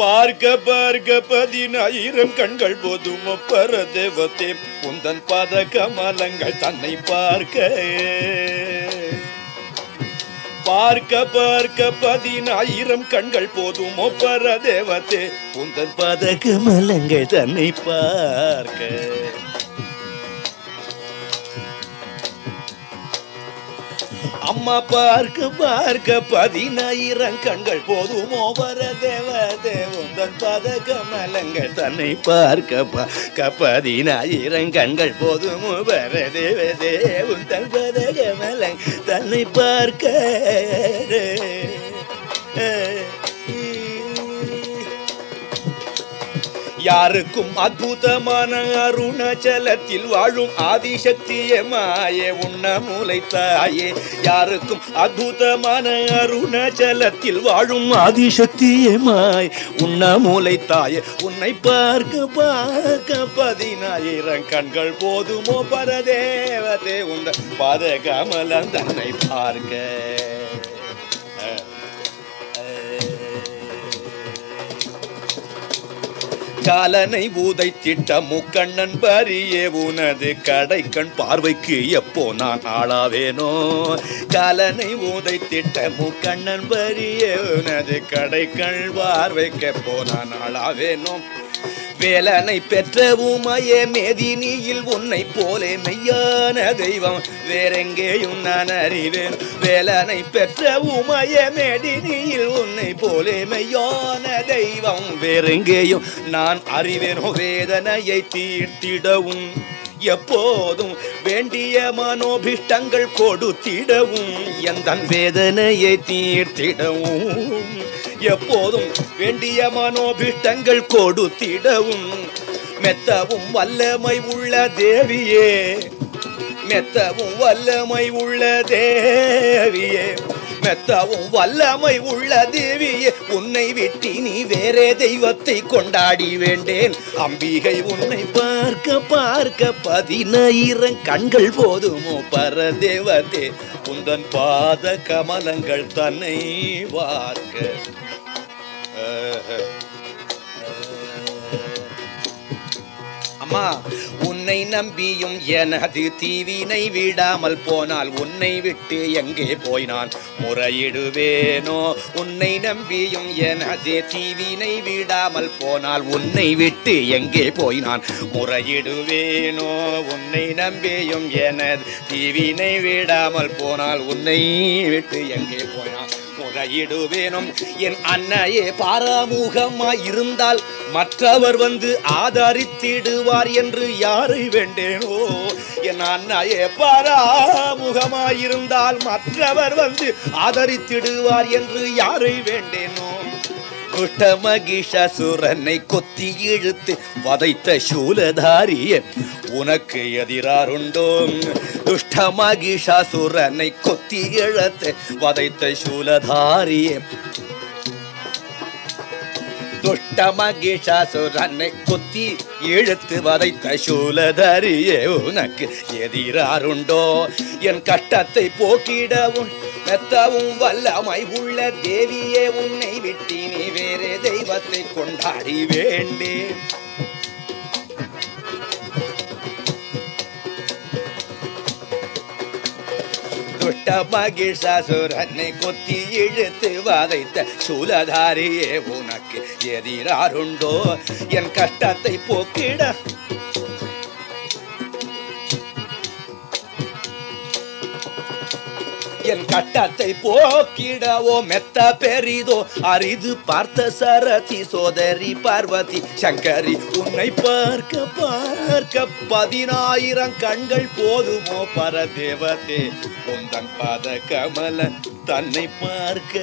பார்க்க பார்க்க 10,000 கண்கள் போதும் ஒப்பர தேவத்தே உந்தன் பாத கமலங்கள் தன்னை பார்க்க. பார்க்க பார்க்க 10,000 கண்கள் போதும் ஒப்பர தேவத்தே உந்தன் பாத கமலங்கள் தன்னை பார்க்க. அம்மா பார்க்க பார்க்க 10,000 கண்கள் போதுமோ வர தேவதே உந்தன் பாத கமலங்கள் தன்னை பார்க்க பார்க்க 10,000 கண்கள் போதுமோ வர தேவதே உந்தன் பாத கமலங்கள் தன்னை பார்க்க. யாருக்கும் அற்புதமான அருணாச்சலத்தில் வாழும் ஆதிசக்தியே மாயே உண்ணமூலை தாயே. யாருக்கும் அற்புதமான அருணாச்சலத்தில் வாழும் ஆதிசக்தியே மாய் உண்ணமூலை தாயே. உன்னை பார்க்க பார்க்க 10,000 கண்கள் போதுமோ பரதேவதே உந்த பாத கமலம் தன்னை பார்க்க. காலனை ஊதைத்திட்ட முக்கண்ணன் பரியே உனது கடைக்கண் பார்வைக்கு எப்போ நான் ஆளாவேனோ. காலனை ஊதைத்திட்ட முக்கண்ணன் பரியே உனது கடைக்கண் பார்வைக்கு எப்போ நான் ஆளாவேனோ. வேலனை பெற்ற உமையே மேதினியில் உன்னை போலே மெய்யான தெய்வம் வேறெங்கேயும் நான் அறிவேன். வேலனை பெற்ற உமையே மேதினியில் உன்னை போலே மெய்யான தெய்வம் வேறெங்கேயும் நான் அறிவேனோ. வேதனையை தீர்த்திடவும் எப்போதும் வேண்டிய மனோபிஷ்டங்கள் கொடுத்திடவும் எந்தன் வேதனையை தீர்த்திடவும் எப்போதும் வேண்டிய மனோபிஷ்டங்கள் கொடுத்திடவும் மெத்தவும் வல்லமை உள்ள தேவியே. மெத்தவும் வல்லமை உள்ள தேவியே. மெத்தவும் வல்லமை உள்ள தேவியே. உன்னை விட்டு நீ வேறே தெய்வத்தை கொண்டாடி வேண்டேன். அம்பிகை உன்னை பார்க்க பார்க்க 10,000 கண்கள் போதுமோ பரதேவதே உந்தன் பாத கமலங்கள் தன்னை பார்க்க. அம்மா உன்னை நம்பியும் எனது தீவினை விடாமல் போனால் உன்னை விட்டு எங்கே போய் நான் முறையிடுவேனோ. உன்னை நம்பியும் எனது தீவினை விடாமல் போனால் உன்னை விட்டு எங்கே போய் நான் முறையிடுவேனோ. உன்னை நம்பியும் எனது தீவினை விடாமல் போனால் உன்னை விட்டு எங்கே போய் நான் முறையிடுவேனும். என் அன்னையே பாராமுகமாய் இருந்தால் மற்றவர் வந்து ஆதரித்திடுவார் என்று யாரை வேண்டேனோ. என் அன்னையே பாராமுகமாய் இருந்தால் மற்றவர் வந்து ஆதரித்திடுவார் என்று யாரை வேண்டேனோ. துஷ்ட மகிஷாசுரனை கொத்தி இழுத்து வதைத்த சூலதாரியே உனக்கு எதிராருண்டோ. துஷ்ட மகிஷாசுரனை கொத்தி இழுத்து வதைத்த சூலதாரியே. துஷ்ட மகிஷாசுரனை கொத்தி இழுத்து வதைத்த சூலதாரியே உனக்கு எதிராருண்டோ. என் கஷ்டத்தை போக்கிடவும் மெத்தவும் வல்லமை உள்ள தேவியே உன்னை விட்டு நீ வேறே தெய்வத்தை கொண்டாடி வேண்டேன். துஷ்ட மகிஷாசுரனை கொத்தி இழுத்து வதைத்த சூலதாரியே உனக்கு எதிராருண்டோ. என் கஷ்டத்தை போக்கிட என் கட்டத்தை போக்கிடவோ மெத்த பெரிதோ அரிது பார்த்த சரதி சோதரி பார்வதி சங்கரி உன்னை பார்க்க பார்க்க 10,000 கண்கள் போதுமோ பரதேவதே உந்தன் பாத கமல தன்னை பார்க்க.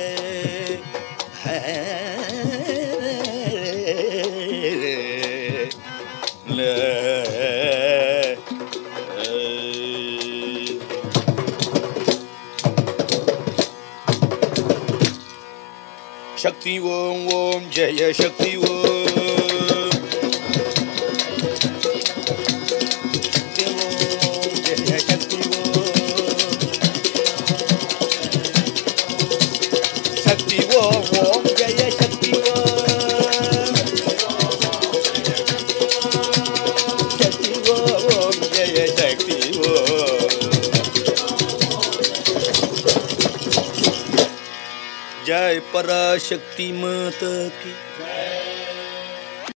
शक्ति ओम ओम जय शक्ति ओम जय शक्ति ओम शक्ति ओम ओम जय शक्ति ओम जय पराशक्ति माता की।